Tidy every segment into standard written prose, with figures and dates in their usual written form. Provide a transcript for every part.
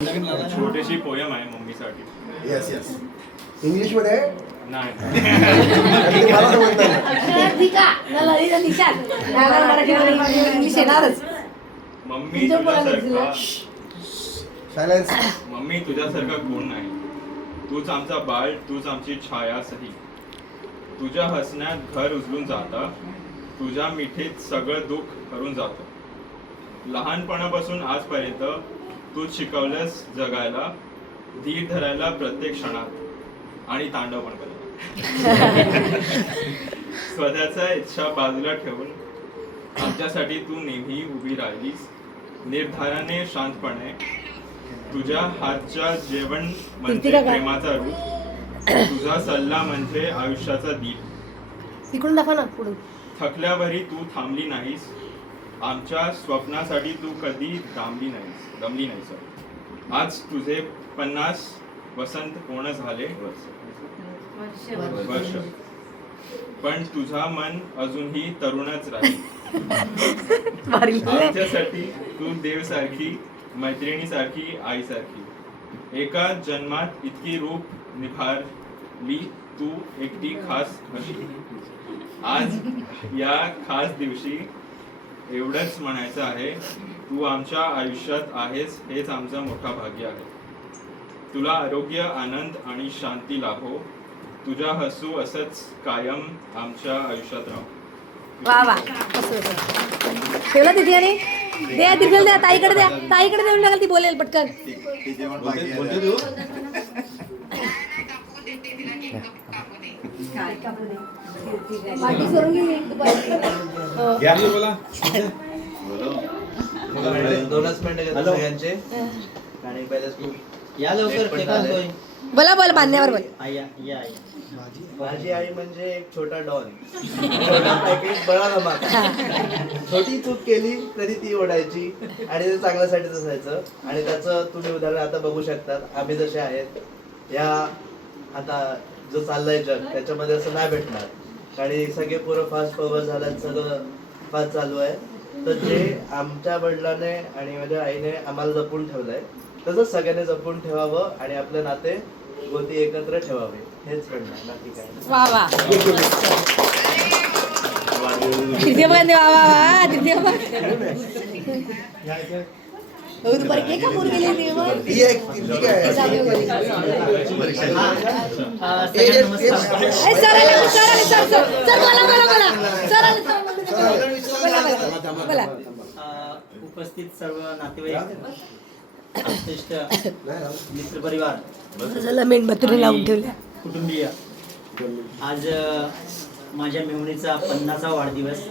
छोटीशी पोयम आहे मम्मीसाठी. Yes yes. English मध्ये नाही. मला तर म्हणता येईल. अक्षराधिका न ललित दिशा नागर मराठीमध्ये इंग्लिश येणारच. मम्मी तुझ्यासारखा सायलेन्स. मम्मी तुझ्यासारखा कोण नाही. तूच आमचा बाळ, तूच आमची छाया सही. तुझ्या हसण्यात घर उचलून जाता, तुझ्या मिठीत सगळं दुःख हरून जातं. लहानपणापासून आजपर्यंत तूच शिकवलंस जगायला, धीर धरायला प्रत्येक क्षणात आणि तांडव पण करायला. स्वतःच्या इच्छा बाजूला ठेवून आमच्यासाठी तू नेहमी उभी राहिलीस, निर्धाराने, शांतपणे. तुझ्या हातच्या जेवण म्हणजे प्रेमाचा रूप, तुझा सल्ला म्हणजे आयुष्याचा दीप. तिकडून दाखवा ना पुढून. थकल्यावरही तू थांबली नाहीस, आमच्या स्वप्नासाठी तू कधी दमली नाहीस. आज तुझे 50 वसंत पूर्ण झाले वर्ष, पण तुझा मन अजूनही तरुणच राहील. आमच्यासाठी तू देवसारखी, मैत्रिणीसारखी, आईसारखी. एका जन्मात इतकी रूप निभारली तू एकटी खास अशी. आज या खास दिवशी एवढंच म्हणायचं आहे, तू आमच्या आयुष्यात आहेस, हेच आमचं मोठं भाग्य आहे. तुला आरोग्य, आनंद आणि शांती लाभो. तुझा हसू असंच कायम आमच्या आयुष्यात राहो. वा वा. ठेवला तिथे आणि द्या तिथे द्या, ताईकडे द्या. ताईकडे देऊन टाकाल, ती बोलेल पटकन. बाकी सोडून घे. दोनच मिनिटं सगळ्यांचे आणि पहिलं या लवकर. बोला बोला, मान्यवर बोल. माझी आई म्हणजे एक छोटा डॉन, छोटा पॅकेट बळा धमाका. छोटी चूक केली तरी ती ओढायची आणि ते चांगल्यासाठीच असायचं. आणि त्याचं तुम्ही उदाहरण आता बघू शकतात. आम्ही जसे आहेत या आता जो चाललाय जग, त्याच्यामध्ये असं नाही भेटणार. आणि सगळे पोरं फास्ट फॉरवर्ड झाल्यात, सगळं फास्ट चालू आहे. तर जे आमच्या वडिलांने आणि माझ्या आईने आम्हाला जपून ठेवलंय, तसंच सगळ्यांनी जपून ठेवावं आणि आपले नाते गोती एकत्र ठेवावे, हेच म्हणणं. बाकी काय. वा वा. तृतीय बघा, वा वा वा. तृतीय बघ. दुपारी केक का पूर गेली ती मग? ही एक ठीक आहे. सर आले, सर आले, सर सर सर बोला बोला बोला. सर आले, सर बोला बोला. उपस्थित सर्व नातेवाईक, श्रेष्ठ मित्र परिवार, झालं मेणबत्ती लावून ठेवल्या. कुटुंबीय, आज माझ्या मेहुणीचा 50वा वाढदिवस.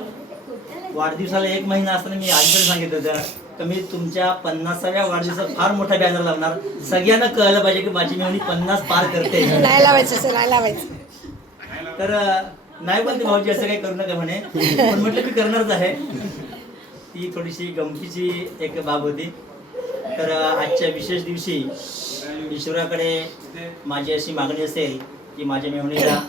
वाढदिवसाला 1 महिना असताना मी आजपर्यंत सांगितलं होतं तर मी तुमच्या 50व्या वाढदिवसात फार मोठा बॅनर लावणार. सगळ्यांना कळलं पाहिजे की माझी मेहुणी 50 पार करते. नाही लावायचं सर, नाही लावायचं. तर नाही बोलते भाऊजी असं काही करू नका म्हणे, पण म्हटलं मी करणारच आहे. ती थोडीशी गमतीची एक बाब होती. तर आजच्या विशेष दिवशी ईश्वराकडे माझी अशी मागणी असेल की माझ्या मेहुणीला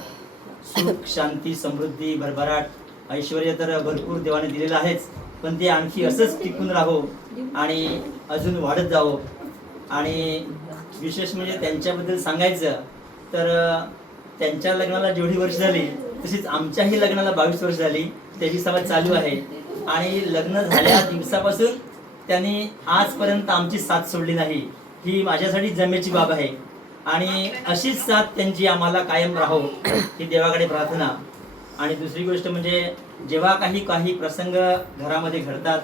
सुख, शांती, समृद्धी, भरभराट, ऐश्वर्य तर भरपूर देवाने दिलेलं आहेच, पण ते आणखी असंच टिकून राहो आणि अजून वाढत जावं. आणि विशेष म्हणजे त्यांच्याबद्दल सांगायचं तर त्यांच्या लग्नाला जेवढी वर्ष झाली तशीच आमच्याही लग्नाला 22 वर्ष झाली. त्याची सवय चालू आहे आणि लग्न झाल्या दिवसापासून त्यांनी आजपर्यंत आमची साथ सोडली नाही. ही माझ्यासाठी जमेची बाब आहे आणि अशीच साथ त्यांची आम्हाला कायम राहो ही देवाकडे प्रार्थना. आणि दुसरी गोष्ट म्हणजे जेव्हा काही प्रसंग घरामध्ये घडतात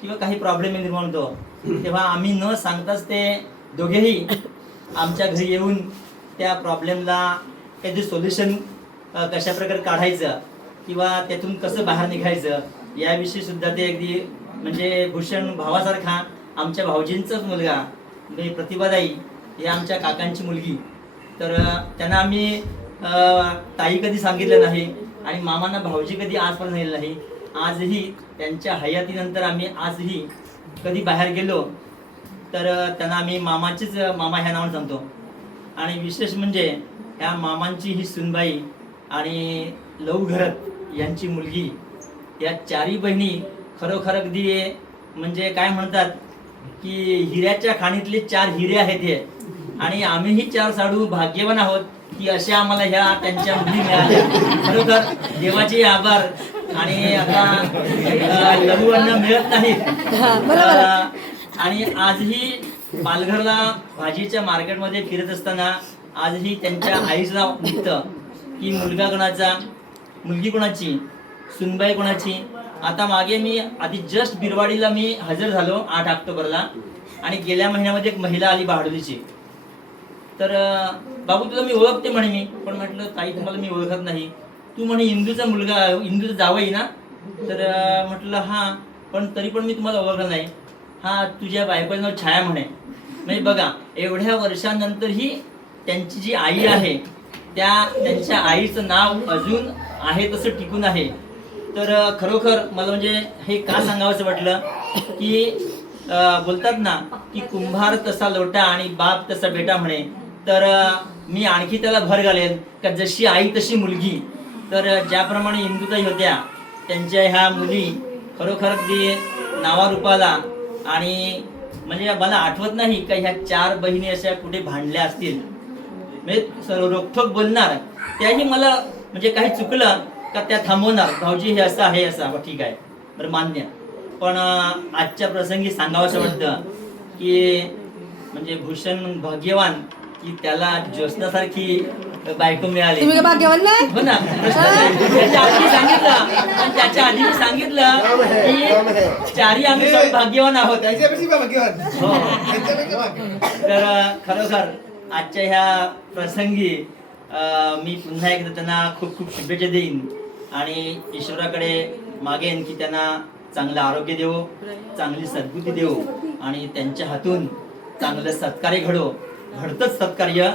किंवा काही प्रॉब्लेम निर्माण होतो, तेव्हा आम्ही न सांगताच ते दोघेही आमच्या घरी येऊन त्या प्रॉब्लेमला काहीतरी सोल्युशन कशा प्रकारे काढायचं किंवा त्यातून कसं बाहेर निघायचं याविषयी सुद्धा ते अगदी म्हणजे भूषण भावासारखा. आमच्या भाऊजींचाच मुलगा म्हणजे प्रतिभाताई, ही आमच्या काकांची मुलगी. तर त्यांना आम्ही ताई कधी सांगितलं नाही आणि मामांना भाऊजी कधी आजपर्यंत नेलं नाही. आजही त्यांच्या हयातीनंतर आम्ही आजही कधी बाहेर गेलो तर त्यांना आम्ही मामाचीच मामा ह्या नावाने सांगतो. आणि विशेष म्हणजे ह्या मामांची ही सुनबाई आणि लव घरत यांची मुलगी, या 4ही बहिणी खरोखर अगदी म्हणजे काय म्हणतात की हिऱ्याच्या खाणीतले 4 हिरे आहेत हे, आणि आम्हीही 4 साडू भाग्यवान आहोत की अशा आम्हाला ह्या त्यांच्या मुली मिळाल्या. खरोखर देवाचे आभार. आणि आता लघुवांना मिळत नाहीत. आणि आजही पालघरला भाजीच्या मार्केटमध्ये फिरत असताना आजही त्यांच्या आईचं नाव निघतं की मुलगा कोणाचा, मुलगी कोणाची, सुनबाई कोणाची. आता मागे मी आधी जस्ट बिरवाडीला मी हजर झालो 8 ऑक्टोबरला, आणि गेल्या महिन्यामध्ये एक महिला आली बहाडोलीची. तर बाबू तुला मी ओळखते म्हणे मी, पण म्हटलं ताई तुम्हाला मी ओळखत नाही. तू म्हणे इंदूचा मुलगा, इंदूचा जावई ना. तर म्हटलं हां, पण तरी पण मी तुम्हाला ओळखलं नाही. हा तुझ्या बायकोचं नाव छाया म्हणे. म्हणजे बघा एवढ्या वर्षांनंतरही त्यांची जी आई आहे त्यांच्या आईचं नाव अजून आहे तसं टिकून आहे. तर खरोखर मला म्हणजे हे का सांगावंसं वाटलं की बोलतात ना की कुंभार तसा लोटा आणि बाप तसा बेटा म्हणे. तर मी आणखी त्याला भर घालेन का जशी आई तशी मुलगी. तर ज्याप्रमाणे इंदुताई होत्या त्यांच्या ह्या मुली खरोखर अगदी नावारूपाला. आणि म्हणजे मला आठवत नाही का ह्या 4 बहिणी अशा कुठे भांडल्या असतील. म्हणजे रोखठोक बोलणार, त्याही मला म्हणजे काही चुकलं का त्या थांबवणार, भाऊजी हे असं आहे असं ठीक आहे बरं मान्य. पण आजच्या प्रसंगी सांगावंसं वाटतं की म्हणजे भूषण भाग्यवान की त्याला ज्योत्स्नासारखी बायको मिळाली. तुम्ही काय भाग्यवान नाही? हो ना. त्याच्या आधी सांगितलं, पण त्याच्या आधी मी सांगितलं की 4ही आम्ही सगळे भाग्यवान आहोत. हो. तर खरोखर आजच्या ह्या प्रसंगी मी पुन्हा एकदा त्यांना खूप खूप शुभेच्छा देईन आणि ईश्वराकडे मागेन की त्यांना चांगलं आरोग्य देवो, चांगली सद्बुद्धी देवो, आणि त्यांच्या हातून चांगलं सत्कार्य घडो. घडतंच सत्कार्य,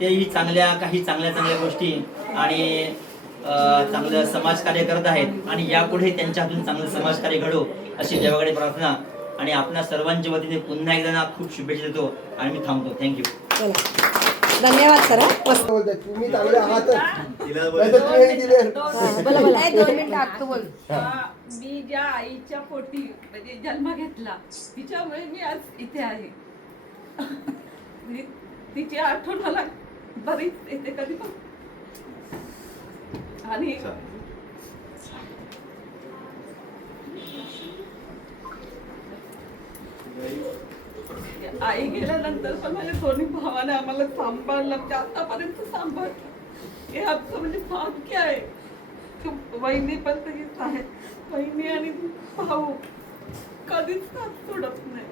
तेही काही चांगल्या गोष्टी आणि चांगलं समाजकार्य करत आहेत. आणि यापुढे त्यांच्या हातून चांगलं समाजकार्य घडो अशी देवाकडे प्रार्थना. आणि आपल्या सर्वांच्या वतीने पुन्हा एकदा खूप शुभेच्छा देतो आणि मी थांबतो. थँक्यू. धन्यवाद सर. मस्त बोलताय तुम्ही, चांगले आहातच. नाहीतर तुम्ही दिले. बोला बोला. 2 मिनिटं टाकतो बोल. मी ज्या आईच्या पोटी म्हणजे जन्म घेतला तिच्यामुळे मी आज इथे आहे. तिची आठवण मला बरीच येते कधी पण. आणि आई गेल्यानंतर पण माझ्या दोन्ही भावाने आम्हाला सांभाळलं, म्हणजे आतापर्यंत सांभाळलं. हे आमचं म्हणजे भाग्य आहे. वहिनी पण तशीच आहेत. वहिनी आणि भाऊ कधीच साथ सोडत नाही.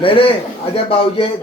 नाही आद्या भाऊजी आहेत.